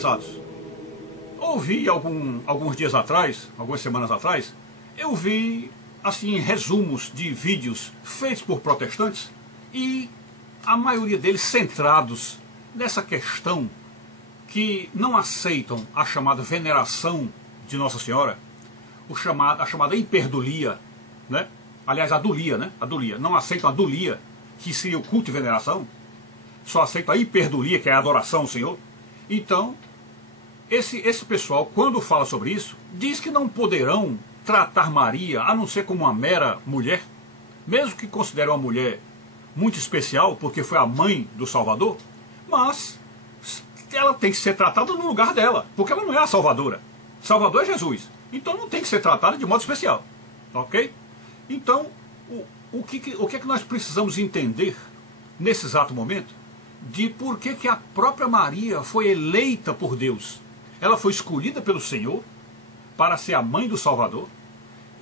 prezados, ouvi alguns dias atrás, algumas semanas atrás, eu vi assim resumos de vídeos feitos por protestantes e a maioria deles centrados nessa questão que não aceitam a chamada veneração de Nossa Senhora, a chamada hiperdulia, né? Aliás, a dulia, né? A dulia. Não aceitam a dulia, que seria o culto e veneração, só aceitam a hiperdulia, que é a adoração ao Senhor. Então, esse pessoal, quando fala sobre isso, diz que não poderão tratar Maria, a não ser como uma mera mulher, mesmo que considerem uma mulher muito especial, porque foi a mãe do Salvador, mas ela tem que ser tratada no lugar dela, porque ela não é a Salvadora. Salvador é Jesus, então não tem que ser tratada de modo especial, ok? Então, o que é que nós precisamos entender, nesse exato momento, de por que a própria Maria foi eleita por Deus. Ela foi escolhida pelo Senhor para ser a mãe do Salvador,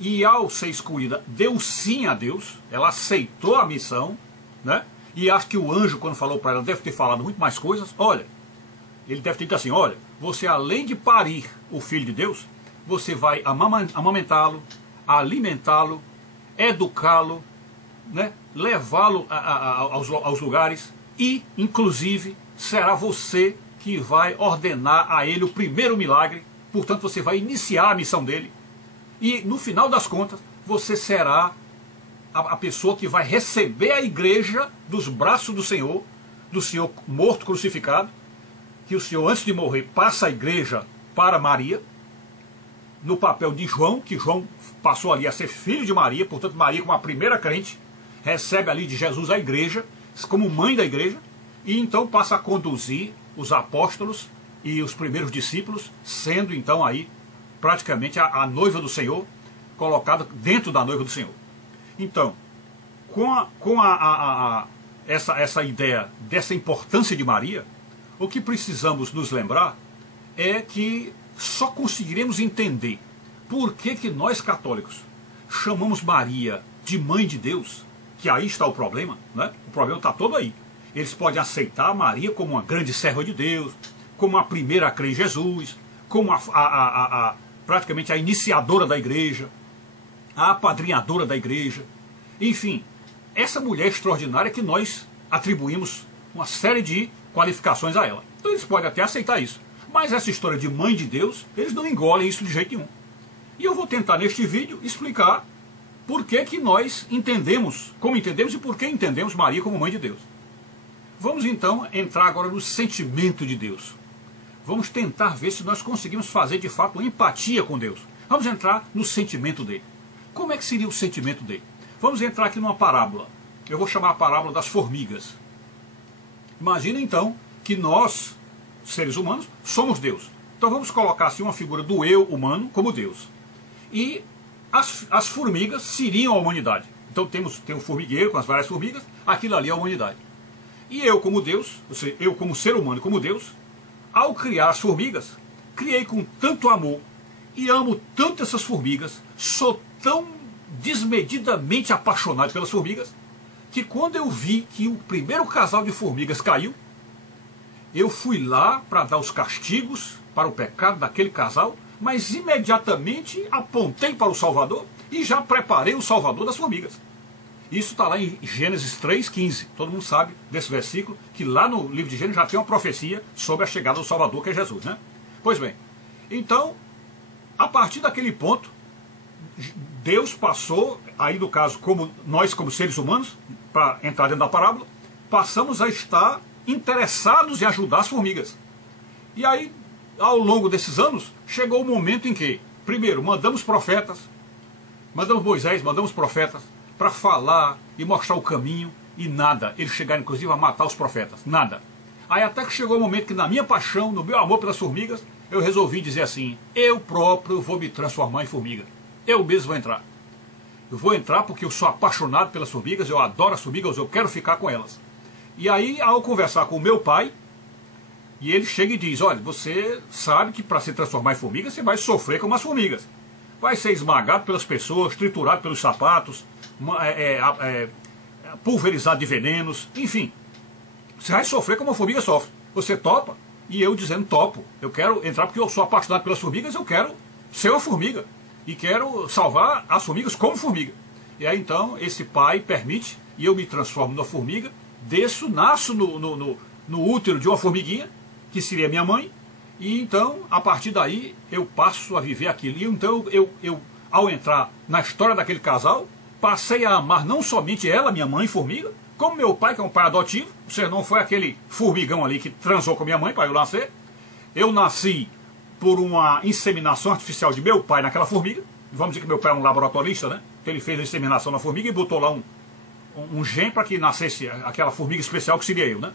e ao ser escolhida, deu sim a Deus, ela aceitou a missão, né? E acho que o anjo, quando falou para ela, deve ter falado muito mais coisas. Olha, ele deve ter dito assim, olha, você além de parir o Filho de Deus, você vai amamentá-lo, alimentá-lo, educá-lo, né? Levá-lo aos lugares, e, inclusive, será você que vai ordenar a ele o primeiro milagre. Portanto, você vai iniciar a missão dele. E, no final das contas, você será a pessoa que vai receber a igreja dos braços do Senhor morto, crucificado, que o Senhor, antes de morrer, passa a igreja para Maria, no papel de João, que João passou ali a ser filho de Maria, portanto, Maria, como a primeira crente, recebe ali de Jesus a igreja, como mãe da igreja, e então passa a conduzir os apóstolos e os primeiros discípulos, sendo então aí praticamente a noiva do Senhor, colocada dentro da noiva do Senhor. Então, com essa ideia dessa importância de Maria, o que precisamos nos lembrar é que só conseguiremos entender por que nós católicos chamamos Maria de mãe de Deus, que aí está o problema, né? O problema está todo aí. Eles podem aceitar Maria como uma grande serva de Deus, como a primeira a crer em Jesus, como praticamente a iniciadora da igreja, a apadrinhadora da igreja. Enfim, essa mulher extraordinária que nós atribuímos uma série de qualificações a ela. Então eles podem até aceitar isso. Mas essa história de mãe de Deus, eles não engolem isso de jeito nenhum. E eu vou tentar neste vídeo explicar por que nós entendemos, como entendemos e por que entendemos Maria como mãe de Deus. Vamos então entrar agora no sentimento de Deus. Vamos tentar ver se nós conseguimos fazer de fato uma empatia com Deus. Vamos entrar no sentimento dele. Como é que seria o sentimento dele? Vamos entrar aqui numa parábola. Eu vou chamar a parábola das formigas. Imagina então que nós, seres humanos, somos Deus. Então vamos colocar assim uma figura do eu humano como Deus. E as formigas seriam a humanidade. Então tem um formigueiro com as várias formigas, aquilo ali é a humanidade. E eu como Deus, ou seja, eu como ser humano, como Deus, ao criar as formigas, criei com tanto amor e amo tanto essas formigas, sou tão desmedidamente apaixonado pelas formigas, que quando eu vi que o primeiro casal de formigas caiu, eu fui lá para dar os castigos para o pecado daquele casal, mas imediatamente apontei para o Salvador e já preparei o Salvador das formigas. Isso está lá em Gênesis 3,15. Todo mundo sabe desse versículo, que lá no livro de Gênesis já tem uma profecia sobre a chegada do Salvador, que é Jesus, né? Pois bem, então, a partir daquele ponto, Deus passou, aí no caso, como nós como seres humanos, para entrar dentro da parábola, passamos a estar interessados em ajudar as formigas. E aí, ao longo desses anos, chegou o momento em que, primeiro, mandamos profetas, mandamos Moisés, mandamos profetas, para falar e mostrar o caminho, e nada. Eles chegaram, inclusive, a matar os profetas. Nada. Aí até que chegou o momento que, na minha paixão, no meu amor pelas formigas, eu resolvi dizer assim, eu próprio vou me transformar em formiga. Eu mesmo vou entrar. Eu vou entrar porque eu sou apaixonado pelas formigas, eu adoro as formigas, eu quero ficar com elas. E aí, ao conversar com o meu pai, e ele chega e diz, olha, você sabe que para se transformar em formiga, você vai sofrer como as formigas. Vai ser esmagado pelas pessoas, triturado pelos sapatos, pulverizado de venenos, enfim. Você vai sofrer como a formiga sofre. Você topa? E eu dizendo, topo, eu quero entrar porque eu sou apaixonado pelas formigas, eu quero ser uma formiga. E quero salvar as formigas como formiga. E aí então esse pai permite, e eu me transformo numa formiga, desço, nasço no útero de uma formiguinha, que seria minha mãe, e então, a partir daí, eu passo a viver aquilo. E então, eu ao entrar na história daquele casal, passei a amar não somente ela, minha mãe formiga, como meu pai, que é um pai adotivo, ou seja, não foi aquele formigão ali que transou com minha mãe para eu nascer. Eu nasci por uma inseminação artificial de meu pai naquela formiga. Vamos dizer que meu pai é um laboratorista, né? Ele fez a inseminação na formiga e botou lá um gene para que nascesse aquela formiga especial que seria eu, né?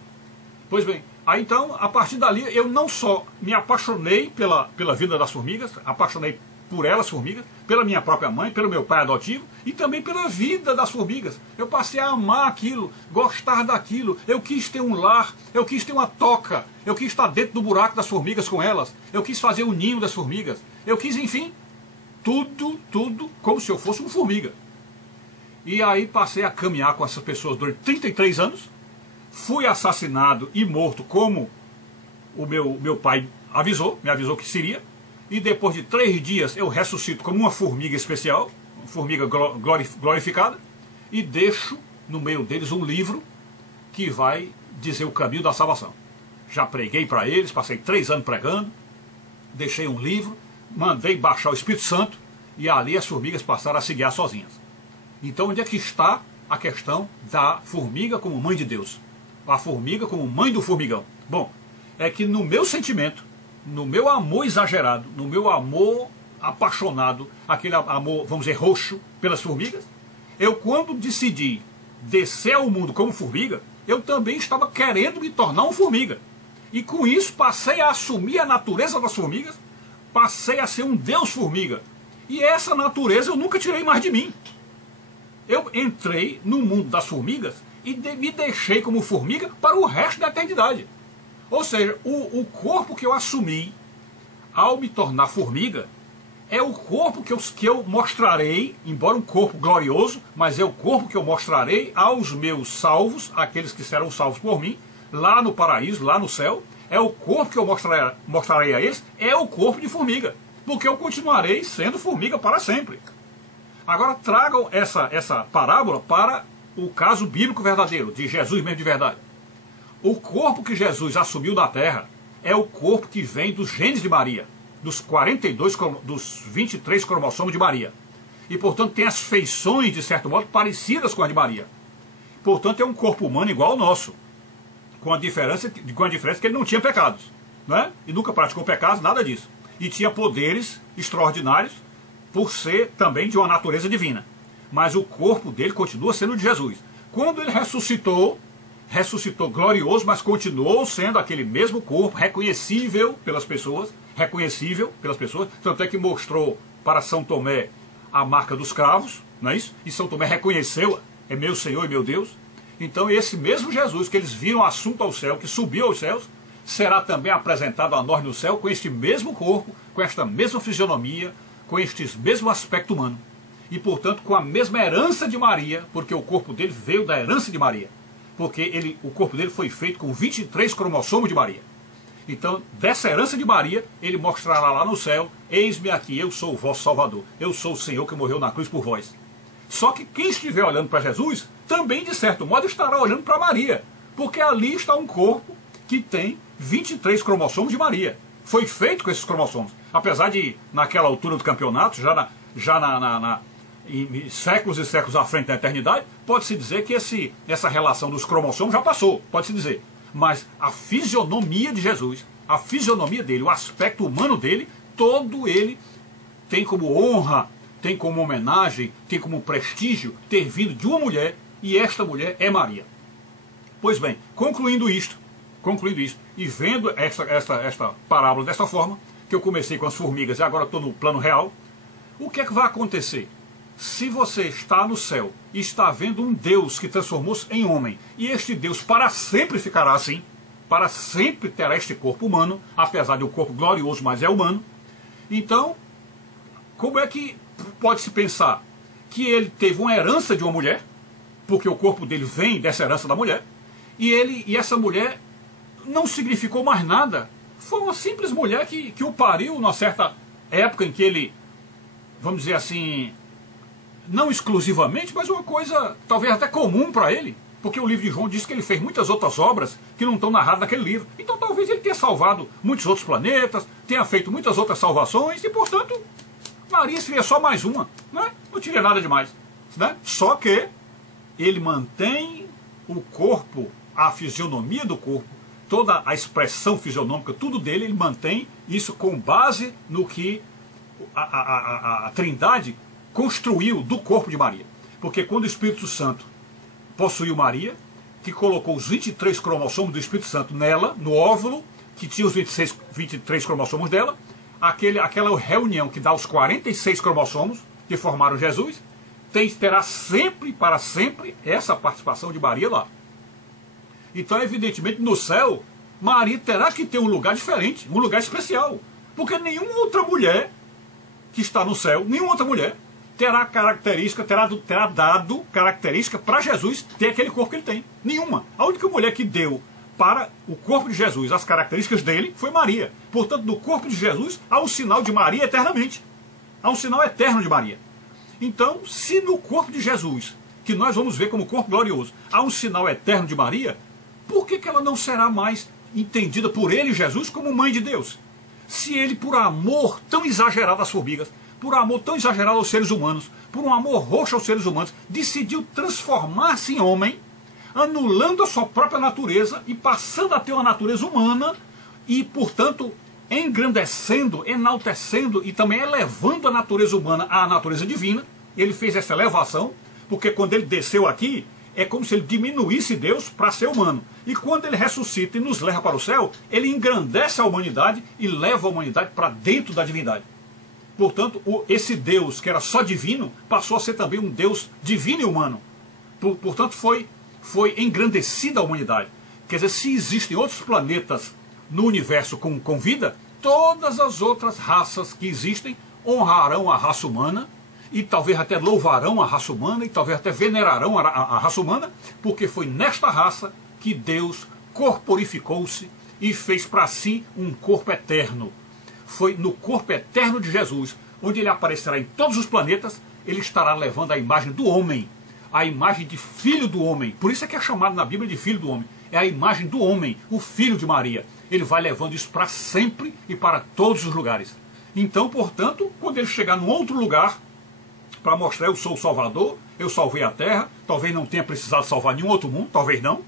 Pois bem, aí então, a partir dali, eu não só me apaixonei pela vida das formigas, apaixonei por elas, formigas, pela minha própria mãe, pelo meu pai adotivo, e também pela vida das formigas. Eu passei a amar aquilo, gostar daquilo, eu quis ter um lar, eu quis ter uma toca, eu quis estar dentro do buraco das formigas com elas, eu quis fazer o ninho das formigas, eu quis, enfim, tudo como se eu fosse uma formiga. E aí passei a caminhar com essas pessoas durante 33 anos, fui assassinado e morto como o meu pai me avisou que seria, e depois de 3 dias eu ressuscito como uma formiga especial, uma formiga glorificada, e deixo no meio deles um livro que vai dizer o caminho da salvação. Já preguei para eles, passei 3 anos pregando, deixei um livro, mandei baixar o Espírito Santo, e ali as formigas passaram a se guiar sozinhas. Então onde é que está a questão da formiga como mãe de Deus? A formiga como mãe do formigão. Bom, é que no meu sentimento, no meu amor exagerado, no meu amor apaixonado, aquele amor, vamos dizer, roxo pelas formigas, eu quando decidi descer ao mundo como formiga, eu também estava querendo me tornar uma formiga. E com isso passei a assumir a natureza das formigas, passei a ser um deus formiga. E essa natureza eu nunca tirei mais de mim. Eu entrei no mundo das formigas e me deixei como formiga para o resto da eternidade. Ou seja, o corpo que eu assumi ao me tornar formiga é o corpo que eu mostrarei, embora um corpo glorioso, mas é o corpo que eu mostrarei aos meus salvos, aqueles que serão salvos por mim, lá no paraíso, lá no céu. É o corpo que eu mostrarei a eles, é o corpo de formiga, porque eu continuarei sendo formiga para sempre. Agora tragam essa parábola para o caso bíblico verdadeiro, de Jesus mesmo de verdade. O corpo que Jesus assumiu na terra é o corpo que vem dos genes de Maria, dos 23 cromossomos de Maria. E, portanto, tem as feições, de certo modo, parecidas com as de Maria. Portanto, é um corpo humano igual ao nosso, com a diferença que ele não tinha pecados, né? E nunca praticou pecados, nada disso. E tinha poderes extraordinários por ser também de uma natureza divina. Mas o corpo dele continua sendo de Jesus. Quando ele ressuscitou glorioso, mas continuou sendo aquele mesmo corpo, reconhecível pelas pessoas, tanto é que mostrou para São Tomé a marca dos cravos, não é isso? E São Tomé reconheceu, é meu Senhor e meu Deus. Então esse mesmo Jesus que eles viram assunto ao céu, que subiu aos céus, será também apresentado a nós no céu com este mesmo corpo, com esta mesma fisionomia, com este mesmo aspecto humano. E, portanto, com a mesma herança de Maria, porque o corpo dele veio da herança de Maria. Porque o corpo dele foi feito com 23 cromossomos de Maria. Então, dessa herança de Maria, ele mostrará lá no céu: eis-me aqui, eu sou o vosso Salvador. Eu sou o Senhor que morreu na cruz por vós. Só que quem estiver olhando para Jesus, também, de certo modo, estará olhando para Maria. Porque ali está um corpo que tem 23 cromossomos de Maria. Foi feito com esses cromossomos. Apesar de, naquela altura do campeonato, em séculos e séculos à frente da eternidade, pode-se dizer que essa relação dos cromossomos já passou, pode-se dizer. Mas a fisionomia de Jesus, a fisionomia dele, o aspecto humano dele, todo ele tem como honra, tem como homenagem, tem como prestígio ter vindo de uma mulher, e esta mulher é Maria. Pois bem, concluindo isto, e vendo esta parábola desta forma, que eu comecei com as formigas e agora estou no plano real, o que é que vai acontecer? Se você está no céu e está vendo um Deus que transformou-se em homem, e este Deus para sempre ficará assim, para sempre terá este corpo humano, apesar de um corpo glorioso, mas é humano, então, como é que pode-se pensar que ele teve uma herança de uma mulher, porque o corpo dele vem dessa herança da mulher, e essa mulher não significou mais nada Foi uma simples mulher que o pariu numa certa época em que ele, vamos dizer assim, não exclusivamente, mas uma coisa talvez até comum para ele. Porque o livro de João diz que ele fez muitas outras obras que não estão narradas naquele livro. Então talvez ele tenha salvado muitos outros planetas, tenha feito muitas outras salvações e, portanto, Maria seria só mais uma. Né? Não teria nada demais. Né? Só que ele mantém o corpo, a fisionomia do corpo, toda a expressão fisionômica, tudo dele, ele mantém isso com base no que a Trindade construiu do corpo de Maria. Porque quando o Espírito Santo possuiu Maria, que colocou os 23 cromossomos do Espírito Santo nela, no óvulo, que tinha os 23 cromossomos dela, aquela reunião que dá os 46 cromossomos que formaram Jesus, terá sempre, para sempre, essa participação de Maria lá. Então, evidentemente, no céu, Maria terá que ter um lugar diferente, um lugar especial. Porque nenhuma outra mulher que está no céu, nenhuma outra mulher, terá dado característica para Jesus ter aquele corpo que ele tem. Nenhuma. A única mulher que deu para o corpo de Jesus as características dele foi Maria. Portanto, no corpo de Jesus há um sinal de Maria eternamente. Há um sinal eterno de Maria. Então, se no corpo de Jesus, que nós vamos ver como corpo glorioso, há um sinal eterno de Maria, por que ela não será mais entendida por ele, Jesus, como mãe de Deus? Se ele, por amor tão exagerado às formigas, por amor tão exagerado aos seres humanos, por um amor roxo aos seres humanos, decidiu transformar-se em homem, anulando a sua própria natureza e passando a ter uma natureza humana e, portanto, engrandecendo, enaltecendo e também elevando a natureza humana à natureza divina. Ele fez essa elevação, porque quando ele desceu aqui, é como se ele diminuísse Deus para ser humano. E quando ele ressuscita e nos leva para o céu, ele engrandece a humanidade e leva a humanidade para dentro da divindade. Portanto, esse Deus que era só divino, passou a ser também um Deus divino e humano. Portanto, foi engrandecida a humanidade. Quer dizer, se existem outros planetas no universo com vida, todas as outras raças que existem honrarão a raça humana, e talvez até louvarão a raça humana, e talvez até venerarão a raça humana, porque foi nesta raça que Deus corporificou-se e fez para si um corpo eterno. Foi no corpo eterno de Jesus, onde ele aparecerá em todos os planetas, ele estará levando a imagem do homem, a imagem de filho do homem. Por isso é que é chamado na Bíblia de filho do homem. É a imagem do homem, o filho de Maria. Ele vai levando isso para sempre e para todos os lugares. Então, portanto, quando ele chegar num outro lugar, para mostrar eu sou o Salvador, eu salvei a terra, talvez não tenha precisado salvar nenhum outro mundo, talvez não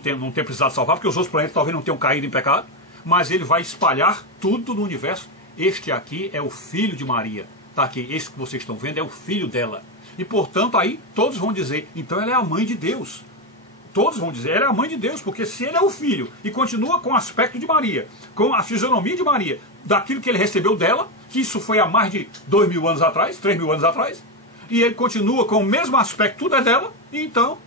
tenha precisado salvar, porque os outros planetas talvez não tenham caído em pecado, mas ele vai espalhar tudo no universo. Este aqui é o filho de Maria, tá aqui, esse que vocês estão vendo é o filho dela. E portanto aí todos vão dizer, então ela é a mãe de Deus. Todos vão dizer, ela é a mãe de Deus, porque se ele é o filho e continua com o aspecto de Maria, com a fisionomia de Maria, daquilo que ele recebeu dela, que isso foi há mais de 2.000 anos atrás, 3.000 anos atrás, e ele continua com o mesmo aspecto, tudo é dela, e então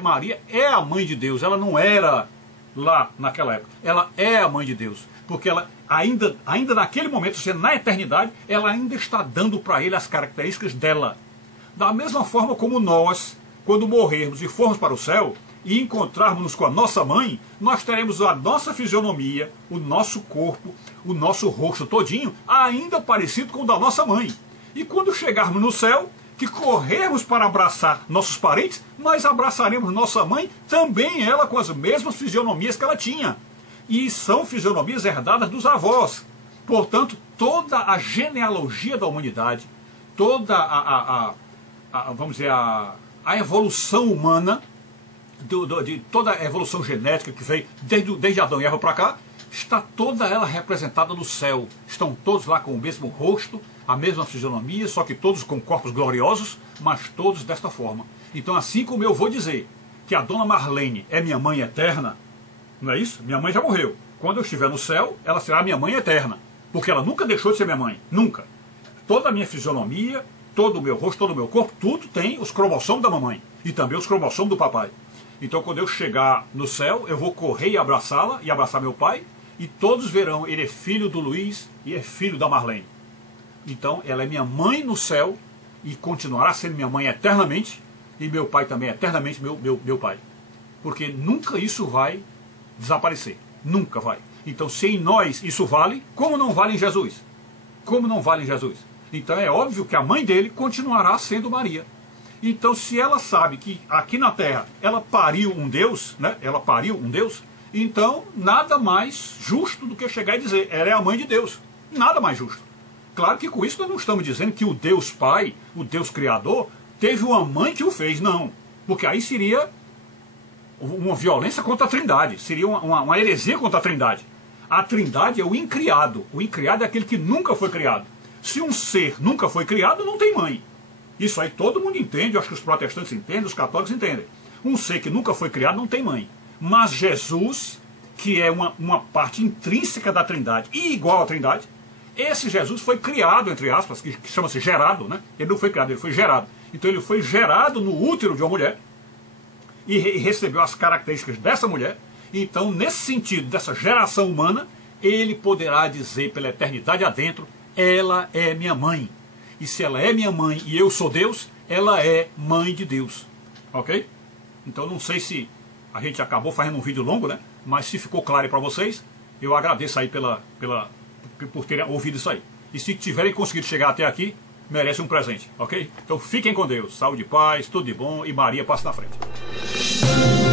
Maria é a mãe de Deus. Ela não era lá naquela época, ela é a mãe de Deus, porque ela ainda naquele momento, ou seja, na eternidade, ela ainda está dando para ele as características dela. Da mesma forma como nós, quando morrermos e formos para o céu, e encontrarmos com a nossa mãe, nós teremos a nossa fisionomia, o nosso corpo, o nosso rosto todinho, ainda parecido com o da nossa mãe. E quando chegarmos no céu, que corrermos para abraçar nossos parentes, nós abraçaremos nossa mãe, também ela com as mesmas fisionomias que ela tinha. E são fisionomias herdadas dos avós. Portanto, toda a genealogia da humanidade, toda vamos dizer, a evolução humana, de toda a evolução genética que veio desde Adão e Eva para cá, está toda ela representada no céu. Estão todos lá com o mesmo rosto, a mesma fisionomia, só que todos com corpos gloriosos, mas todos desta forma. Então, assim como eu vou dizer que a dona Marlene é minha mãe eterna, não é isso? Minha mãe já morreu. Quando eu estiver no céu, ela será minha mãe eterna, porque ela nunca deixou de ser minha mãe, nunca. Toda a minha fisionomia, todo o meu rosto, todo o meu corpo, tudo tem os cromossomos da mamãe e também os cromossomos do papai. Então, quando eu chegar no céu, eu vou correr e abraçá-la e abraçar meu pai, e todos verão, ele é filho do Luiz e é filho da Marlene. Então, ela é minha mãe no céu e continuará sendo minha mãe eternamente, e meu pai também eternamente meu pai. Porque nunca isso vai desaparecer. Nunca vai. Então, se em nós isso vale, como não vale em Jesus? Como não vale em Jesus? Então é óbvio que a mãe dele continuará sendo Maria. Então, se ela sabe que aqui na Terra ela pariu um Deus, né? Ela pariu um Deus, então nada mais justo do que chegar e dizer, ela é a mãe de Deus. Nada mais justo. Claro que com isso nós não estamos dizendo que o Deus Pai, o Deus Criador, teve uma mãe que o fez, não. Porque aí seria uma violência contra a Trindade, seria uma heresia contra a Trindade. A Trindade é o incriado. O incriado é aquele que nunca foi criado. Se um ser nunca foi criado, não tem mãe. Isso aí todo mundo entende, eu acho que os protestantes entendem, os católicos entendem. Um ser que nunca foi criado não tem mãe. Mas Jesus, que é uma parte intrínseca da Trindade e igual à Trindade, esse Jesus foi criado, entre aspas, que chama-se gerado, né? Ele não foi criado, ele foi gerado. Então ele foi gerado no útero de uma mulher e recebeu as características dessa mulher. Então, nesse sentido, dessa geração humana, ele poderá dizer pela eternidade adentro, ela é minha mãe. E se ela é minha mãe e eu sou Deus, ela é mãe de Deus. Ok? Então, não sei se a gente acabou fazendo um vídeo longo, né? Mas se ficou claro para vocês, eu agradeço aí por terem ouvido isso aí. E se tiverem conseguido chegar até aqui, merece um presente, ok? Então fiquem com Deus, saúde e paz, tudo de bom e Maria passa na frente.